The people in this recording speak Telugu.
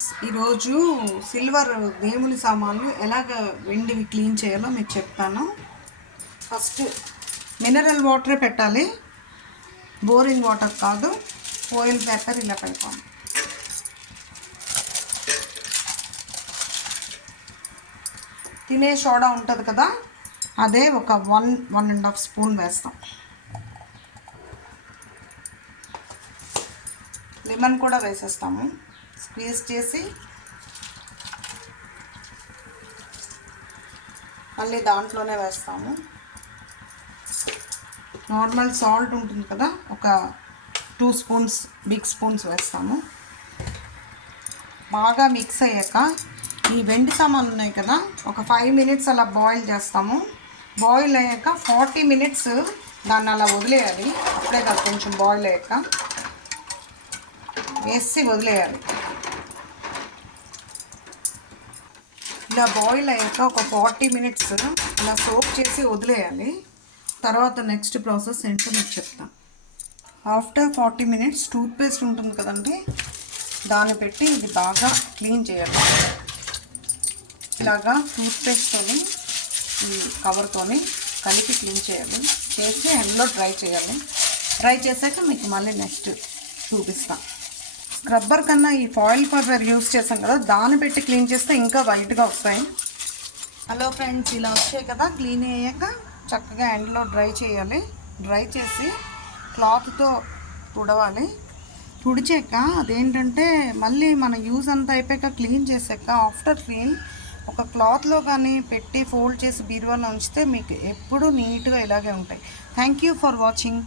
ఈరోజు సిల్వర్ దేవుని సామాన్లు ఎలాగ వెండివి క్లీన్ చేయాలో మీకు చెప్తాను. ఫస్ట్ మినరల్ వాటరే పెట్టాలి, బోరింగ్ వాటర్ కాదు. ఫాయిల్ పేపర్ ఇలా పెడతాను. తినే సోడా ఉంటుంది కదా, అదే ఒక 1.5 స్పూన్ వేస్తాం. లెమన్ కూడా వేసేస్తాము, స్క్వీజ్ చేసి. మళ్ళీ దాంట్లోనే వేస్తాము. నార్మల్ సాల్ట్ ఉంటుంది కదా, ఒక 2 స్పూన్స్ బిగ్ స్పూన్స్ వేస్తాము. బాగా మిక్స్ అయ్యాక ఈ వెండి సామాన్లు ఉన్నాయి కదా, ఒక 5 మినిట్స్ అలా బాయిల్ చేస్తాము. బాయిల్ అయ్యాక 40 మినిట్స్ దాన్ని అలా వదిలేయాలి. అప్పుడే కాదు, కొంచెం బాయిల్ అయ్యాక వేసి వదిలేయాలి. ఇలా బాయిల్ అయ్యాక ఒక 40 మినిట్స్ ఇలా సోక్ చేసి వదిలేయాలి. తర్వాత నెక్స్ట్ ప్రాసెస్ ఏంటో మీకు చెప్తాను. ఆఫ్టర్ 40 మినిట్స్ టూత్పేస్ట్ ఉంటుంది కదండి, దాన్ని పెట్టి ఇది బాగా క్లీన్ చేయాలి. ఇలాగా టూత్పేస్ట్తోని ఈ కవర్తోని కలిపి క్లీన్ చేయాలి. చేసి ఎండలో డ్రై చేయాలి. డ్రై చేశాక మీకు మళ్ళీ నెక్స్ట్ చూపిస్తాను. స్క్రబ్బర్ కన్నా ఈ ఫాయిల్ పేపర్ యూస్ చేసాం కదా, దాన్ని పెట్టి క్లీన్ చేస్తే ఇంకా వైట్గా వస్తాయి. హలో ఫ్రెండ్స్, ఇలా వచ్చాయి కదా. క్లీన్ అయ్యాక చక్కగా ఎండలో డ్రై చేయాలి. డ్రై చేసి క్లాత్తో తుడవాలి. తుడిచాక అదేంటంటే మళ్ళీ మన యూజ్ అంతా అయిపోయాక క్లీన్ చేసాక ఆఫ్టర్ క్లీన్ ఒక క్లాత్లో కానీ పెట్టి ఫోల్డ్ చేసి బీరువాలో ఉంచితే మీకు ఎప్పుడూ నీట్గా ఇలాగే ఉంటాయి. Thank you for watching.